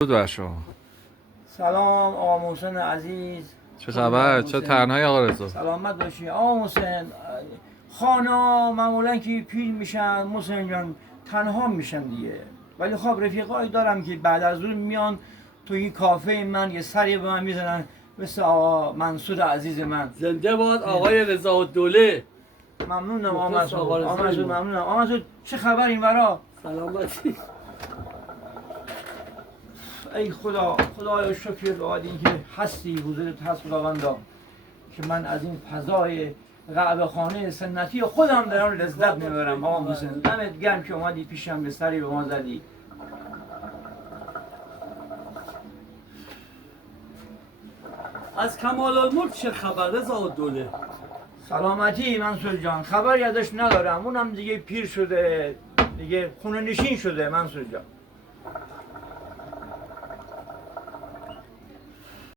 درود بر شما. سلام آقا محسن عزیز. چه خبر؟ چه تنهایی آقا رضا؟ سلامت باشی آقا محسن. خانه معمولا که پیر میشن محسن جان تنها میشن دیگه، ولی خب رفیقایی دارم که بعد از اون میان تو این کافه من یه سری به من میزنن، مثل آقا منصور عزیز من. زنده باد آقای رضاالدوله. ممنونم آقا مخلص منصور. آقا رضا آقا منصور ما. ممنونم. آقا منصور چه خبر این ورا؟ سلامتی. ای خدا، خدایا شکر باد این که هستی، حضورت هست خداوندا، که من از این فضای قعبه خانه سنتی خودم دارم لذت میبرم. آقا محسن دمت گرم که اومدی پیشم، به سری به ما زدی. از کمال الملک چه خبر رضاالدوله؟ سلامتی منصور جان، خبری ازش ندارم، اونم دیگه پیر شده، دیگه خونه نشین شده منصور جان.